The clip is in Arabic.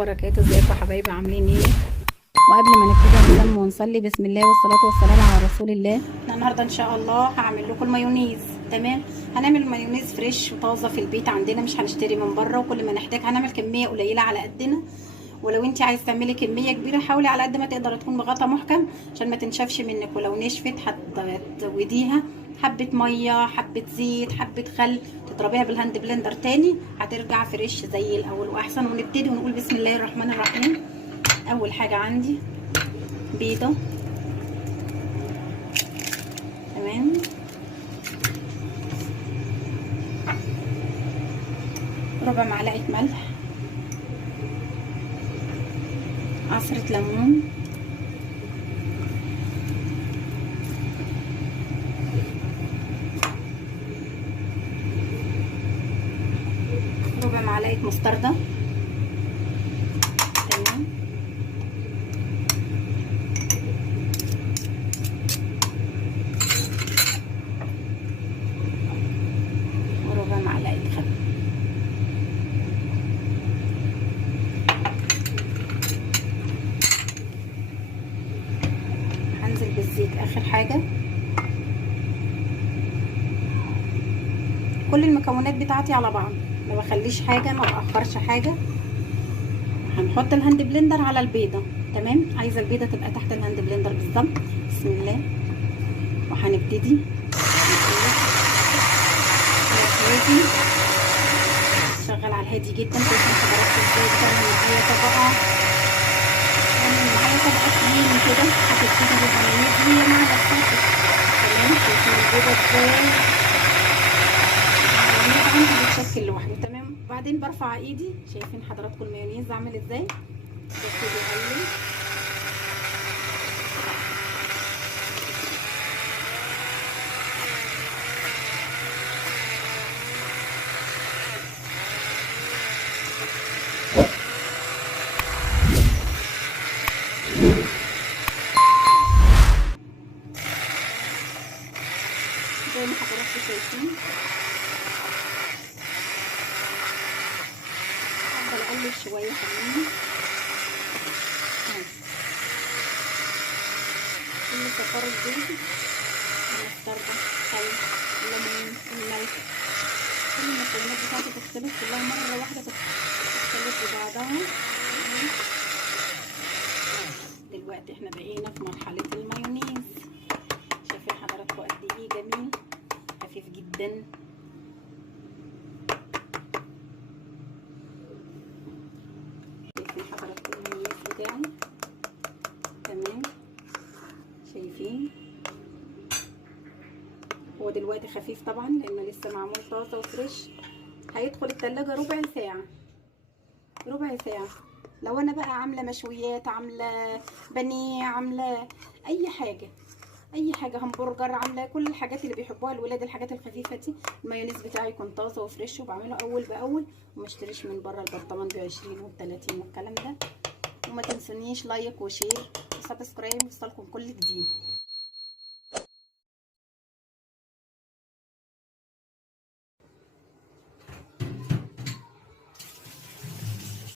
وبركاته. ازيكم يا حبايبي، عاملين ايه؟ وقبل ما نبتدي نسلم ونصلي، بسم الله والصلاه والسلام على رسول الله. انا النهارده ان شاء الله هعمل لكم المايونيز. تمام، هنعمل مايونيز فريش وطازه في البيت عندنا، مش هنشتري من بره. وكل ما نحتاج هنعمل كميه قليله على قدنا، ولو انت عايز تعملي كميه كبيره حاولي على قد ما تقدر تكون بغطا محكم عشان ما تنشفش منك، ولو نشفت هتوديها حبه ميه، حبه زيت، حبه خل، تضربيها بالهاند بلندر تاني هترجع فريش زي الاول واحسن. ونبتدي ونقول بسم الله الرحمن الرحيم. اول حاجه عندي بيضه، تمام، ربع معلقه ملح، عصره ليمون، ربع معلقه مستردة، تمام، وربع معلقه خل. هنزل بالزيت اخر حاجه. كل المكونات بتاعتي على بعض، ما بخليش حاجه، ما باخرش حاجه. هنحط الهاند بلندر على البيضه، تمام، عايزه البيضه تبقى تحت الهاند بلندر بالظبط. بسم الله، وهنبتدي شغل على الهادي جدا. شايفين حضراتكم ازاي بتعمل معايا طبقه، تعمل معايا طبقه كريم كده. هتبتدي بالمايونيز هي مع نفسها، تمام. شايفين البيضه ازاي عندي بتشكل لوحده، تمام. بعدين برفع ايدي، شايفين حضراتكم المايونيز عامل ازاي، ببتدي اقلب. زي ما حضراتكم شايفين افضل اقلب شويه كمان. كل صفار الزيت، المستردة، خل، الليمون، الملح، كل المكونات بتاعتي تختلط كلها مره واحده، تختلط ببعضها. دلوقتي احنا بقينا في مرحله المايونيز. شايفين حضراتكم قد ايه جميل، خفيف جدا. شايفين حضراتكم المايونيز بتاعي، تمام. شايفين هو دلوقتي خفيف طبعا لانه لسه معمول طازه وفريش. هيدخل التلاجة ربع ساعه، ربع ساعه. لو انا بقى عامله مشويات، عامله بانيه، عامله اي حاجه، اي حاجه، همبرجر، عامله كل الحاجات اللي بيحبوها الولاد، الحاجات الخفيفه دي، المايونيز بتاعي يكون طازه وفريش، وبعمله اول باول، وما اشتريش من بره البرطمان ب20 وب30 والكلام ده. وما تنسونيش لايك وشير وسبسكرايب يوصلكم كل جديد.